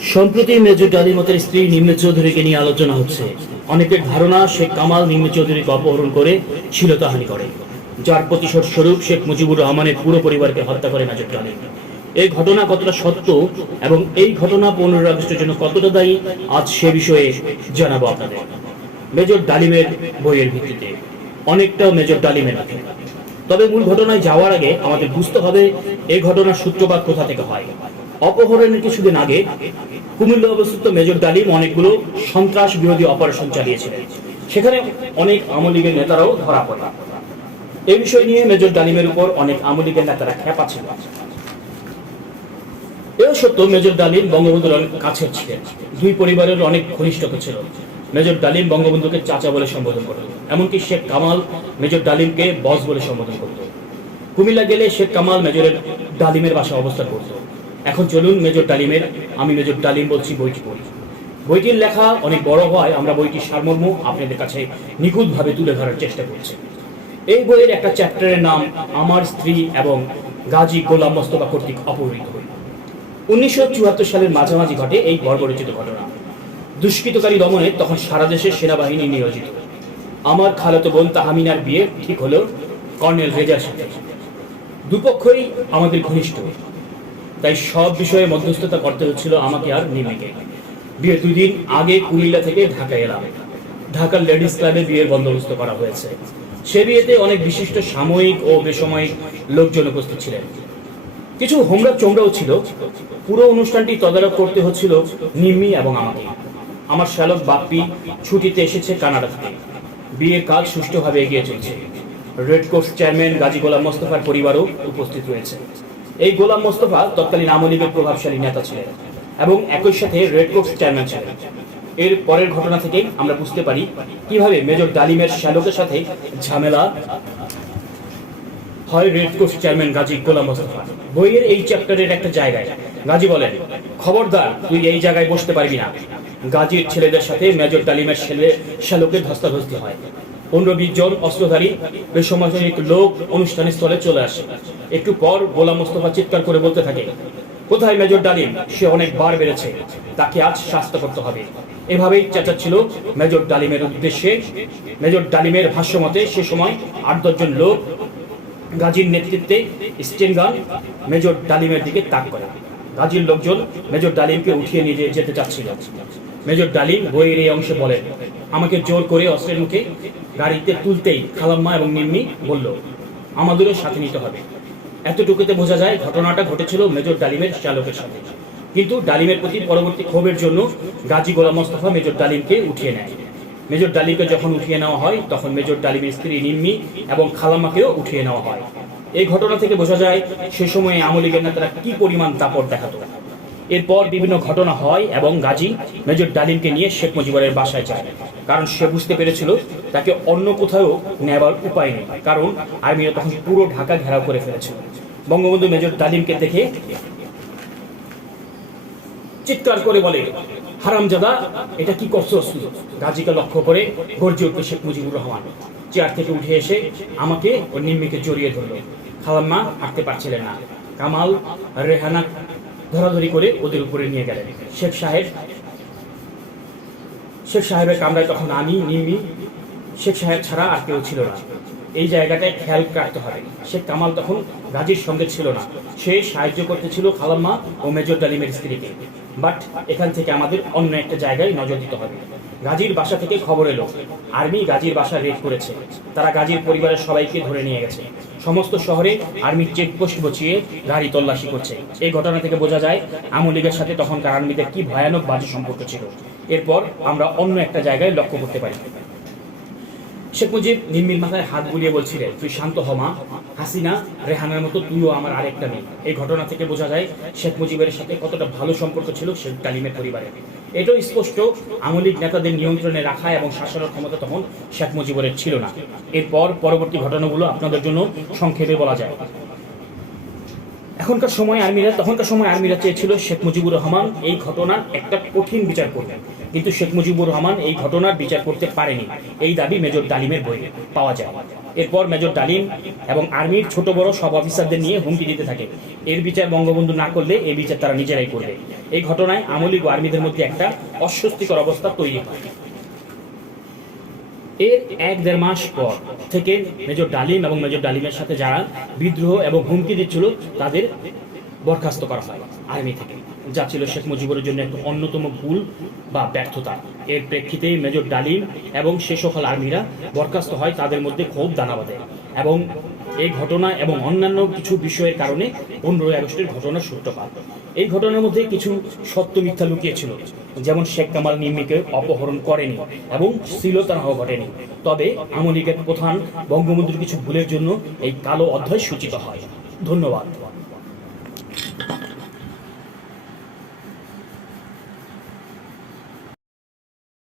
সম্প্রতি মেজর ডালিমতের স্ত্রী নিম্ন চৌধুরীকে নিয়ে আলোচনা হচ্ছে। অনেকের ধারণা শেখ কামাল নিম্ন চৌধুরীকে অপহরণ করে শ্লীলতাহানি করে, যার প্রতিশোধ স্বরূপ শেখ মুজিবুর রহমানের পুরো পরিবারকে হত্যা করে মেজর ডালিম। এই ঘটনা কতটা সত্য এবং এই ঘটনা 15 আগস্টের জন্য কতটা দায়ী, আজ সে বিষয়ে জানাবো আপনাদের। মেজর ডালিমের বইয়ের ভিত্তিতে অনেকটা মেজর ডালিমের আছে, তবে মূল ঘটনায় যাওয়ার আগে আমাদের বুঝতে হবে এই ঘটনার সূত্রপাত কোথা থেকে হয়। অপহরণের কিছুদিন আগে কুমিল্লা অবস্থিত মেজর ডালিম অনেকগুলো সন্ত্রাস বিরোধী অপারেশন চালিয়েছিলেন। সেখানে অনেক আওয়ামী লীগের নেতারাও ধরা পড়ে। এই বিষয় নিয়ে মেজর ডালিমের উপর অনেক আওয়ামী লীগের নেতারা খেপা ছিল। এও সত্য, মেজর ডালিম বঙ্গবন্ধুর অনেক কাছের ছিলেন। দুই পরিবারের অনেক ঘনিষ্ঠতা ছিল। মেজর ডালিম বঙ্গবন্ধুকে চাচা বলে সম্বোধন করত, এমনকি শেখ কামাল মেজর ডালিমকে বস বলে সম্বোধন করত। কুমিল্লা গেলে শেখ কামাল মেজরের ডালিমের বাসায় অবস্থান করত। এখন চলুন মেজর ডালিমের আমি মেজর ডালিম বলছি বইটি পড়ি। বইটির লেখা অনেক বড় হয়, আমরা বইটির সারমর্ম আপনাদের কাছে নিখুঁতভাবে তুলে ধরার চেষ্টা করছি। এই বইয়ের একটা চ্যাপ্টারের নাম আমার স্ত্রী এবং গাজী গোলাম মোস্তফা কর্তৃক অপহৃত। 1974 সালের মাঝামাঝি ঘটে এই বর্বরচিত ঘটনা। দুষ্কৃতকারী দমনে তখন সারা দেশে সেনাবাহিনী নিয়োজিত। আমার খালাতো বোন তাহমিনার বিয়ে ঠিক হলো কর্নেল রেজার সাথে। দুপক্ষই আমাদের ঘনিষ্ঠ, তাই সব বিষয়ে মধ্যস্থতা করতে হচ্ছিল আমাকে আর নিমিকে। বিয়ের 2 দিন আগে কুমিল্লা থেকে ঢাকা এলাম। ঢাকার লেডিস ক্লাবে বিয়ের বন্দোবস্ত করা হয়েছে। সে বিয়েতে অনেক বিশিষ্ট সাময়িক ও বেসাময়িক লোকজন উপস্থিত ছিলেন। কিছু হোমরা চোমরাও ছিল। পুরো অনুষ্ঠানটি তদারক করতে হচ্ছিল নিম্মি এবং আমাকে। আমার শ্যালক বাপ্পি ছুটিতে এসেছে কানাডা থেকে। বিয়ের কাজ সুষ্ঠুভাবে এগিয়ে চলছে। রেড ক্রস চেয়ারম্যান গাজী গোলাম মোস্তফার পরিবারও উপস্থিত রয়েছে। এই গোলাম মোস্তফা তৎকালীন আওয়ামী লীগের প্রভাবশালী নেতা ছিলেন এবং একই সাথে রেড ক্রস চেয়ারম্যান ছিলেন। এর পরের ঘটনা থেকে আমরা বুঝতে পারি কিভাবে মেজর ডালিমের শ্যালকের সাথে ঝামেলা হয় red cross chairman Gazi Golam Mostafa. বইয়ের এই চ্যাপ্টারের একটা জায়গায় গাজী বলেন, খবরদার তুই এই জায়গায় বসতে পারবি না। গাজীর ছেলেদের সাথে মেজর ডালিমের শ্যালকের ধস্তাধস্তি হয়। 15-20 জন অস্ত্রধারী বেসামরিক লোক অনুষ্ঠানের স্থলে চলে আসে। একটু পর গোলাম মোস্তফা চিৎকার করে বলতে থাকে, কোথায় মেজর ডালিম? সে অনেক বার বেড়েছে, তাকে আজ শাস্তি করতে হবে। এভাবেই চেঁচাচ্ছিল মেজর ডালিমের উদ্দেশ্যে। মেজর ডালিমের ভাষ্যমতে সে সময় 8-10 জন লোক গাজীর নেতৃত্বে স্টেন গান মেজর ডালিমের দিকে তাক করে। গাজীর লোকজন মেজর ডালিমকে উঠিয়ে নিয়ে যেতে চাচ্ছিল। মেজর ডালিম বইয়ের এই অংশে বলেন, আমাকে জোর করে অস্ত্রের মুখে গাড়িতে তুলতেই খালাম্মা এবং নিম্মি বলল, আমাদেরও সাথে নিতে হবে। এতটুকুতে বোঝা যায় ঘটনাটা ঘটেছিল মেজর ডালিমের চালকের সাথে। কিন্তু ডালিমের প্রতি পরবর্তী ক্ষোভের জন্য গাজী গোলাম মোস্তফা মেজর ডালিমকে উঠিয়ে নেয়। মেজর ডালিমকে যখন উঠিয়ে নেওয়া হয় তখন মেজর ডালিমের স্ত্রী নিম্মি এবং খালাম্মাকেও উঠিয়ে নেওয়া হয়। এই ঘটনা থেকে বোঝা যায় সে সময়ে আওয়ামী লীগের নেতারা কি পরিমাণ দাপট দেখাতো। এরপর বিভিন্ন ঘটনা হয় এবং গাজী মেজর ডালিমকে নিয়ে শেখ মুজিবুরের বাসায় যায়, কারণ সে বুঝতে পেরেছিল তাকে অন্য কোথাও নেবার উপায় নেই, কারণ আর্মিরা তখন পুরো ঢাকা ঘেরাও করে ফেলেছিল। বঙ্গবন্ধু মেজর ডালিমকে দেখে চিৎকার করে বলে, হারামজাদা, এটা কি করছো? গাজীকে লক্ষ্য করে গর্জে উঠল শেখ মুজিবুর রহমান। চেয়ার থেকে উঠে এসে আমাকে ও নিম্মিকে জড়িয়ে ধরল। খালাম্মা হাঁটতে পারছিলেন না। কামাল রেহানা ধরাধরি করে ওদের উপরে নিয়ে গেলেন। শেখ সাহেবের কামরায় তখন আমি, নিম্মি, শেখ সাহেব ছাড়া আর কেউ ছিল না। এই জায়গাটায় খেয়াল রাখতে হবে, শেখ কামাল তখন গাজীর সঙ্গে ছিল না। সে সাহায্য করতেছিল খালাম্মা ও মেজর ডালিমের স্ত্রীকে। বাট এখান থেকে আমাদের অন্য একটা জায়গায় নজর দিতে হবে। গাজীর বাসা থেকে খবর এলো আর্মি গাজীর বাসা রেড করেছে। তারা গাজীর পরিবারের সবাইকে ধরে নিয়ে গেছে। সমস্ত শহরে আর্মি চেকপোস্ট বসিয়ে গাড়ি তল্লাশি করছে। এই ঘটনা থেকে বোঝা যায় আওয়ামী লীগের সাথে তখনকার আর্মিদের কি ভয়ানক বাজে সম্পর্ক ছিল। এরপর আমরা অন্য একটা জায়গায় লক্ষ্য করতে পারি। শেখ মুজিব নিম্মির মাথায় হাত বুলিয়ে বলছিলেন, তুই শান্ত হ মা, হাসিনা রেহানার মতো তুইও আমার আরেকটা মেয়ে। এই ঘটনা থেকে বোঝা যায় শেখ মুজিবের সাথে কতটা ভালো সম্পর্ক ছিল শেখ ডালিমের পরিবারের। এটাও স্পষ্ট আওয়ামী লীগ নেতাদের নিয়ন্ত্রণে রাখা এবং শাসনের ক্ষমতা তখন শেখ মুজিবের ছিল না। এরপর পরবর্তী ঘটনাগুলো আপনাদের জন্য সংক্ষেপে বলা যায়। তখনকার সময় আর্মিরা চেয়েছিল শেখ মুজিবুর রহমান এই ঘটনার একটা কঠিন বিচার করবেন, কিন্তু শেখ মুজিবুর রহমান এই ঘটনার বিচার করতে পারেনি। এই দাবি মেজর ডালিমের বইয়ে পাওয়া যায়। এরপর মেজর ডালিম এবং আর্মির ছোট বড় সব অফিসারদের নিয়ে হুমকি দিতে থাকে, এর বিচার বঙ্গবন্ধু না করলে এই বিচার তারা নিজেরাই করবে। এই ঘটনায় আওয়ামী লীগ ও আর্মিদের মধ্যে একটা অস্বস্তিকর অবস্থা তৈরি হয়। এর 1-1.5 মাস পর থেকে মেজর ডালিম এবং মেজর ডালিমের সাথে যারা বিদ্রোহ এবং হুমকি দিচ্ছিল তাদের বরখাস্ত করা হয় আর্মি থেকে, যা ছিল শেখ মুজিবুরের জন্য একটা অন্যতম ভুল বা ব্যর্থতা। এর প্রেক্ষিতে মেজর ডালিম এবং সে সকল আর্মিরা বরখাস্ত হয়, তাদের মধ্যে ক্ষোভ দানা বাঁধে এবং এই ঘটনা এবং অন্যান্য কিছু বিষয়ের কারণে 15ই আগস্টের ঘটনার সূত্রপাত। এই ঘটনার মধ্যে কিছু সত্য মিথ্যা লুকিয়েছিল, যেমন শেখ কামাল নিম্মিকে অপহরণ করেনি এবং শ্লীলতাহাও ঘটেনি। তবে আওয়ামী লীগের প্রধান বঙ্গবন্ধুর কিছু ভুলের জন্য এই কালো অধ্যায় সূচিত হয়। ধন্যবাদ।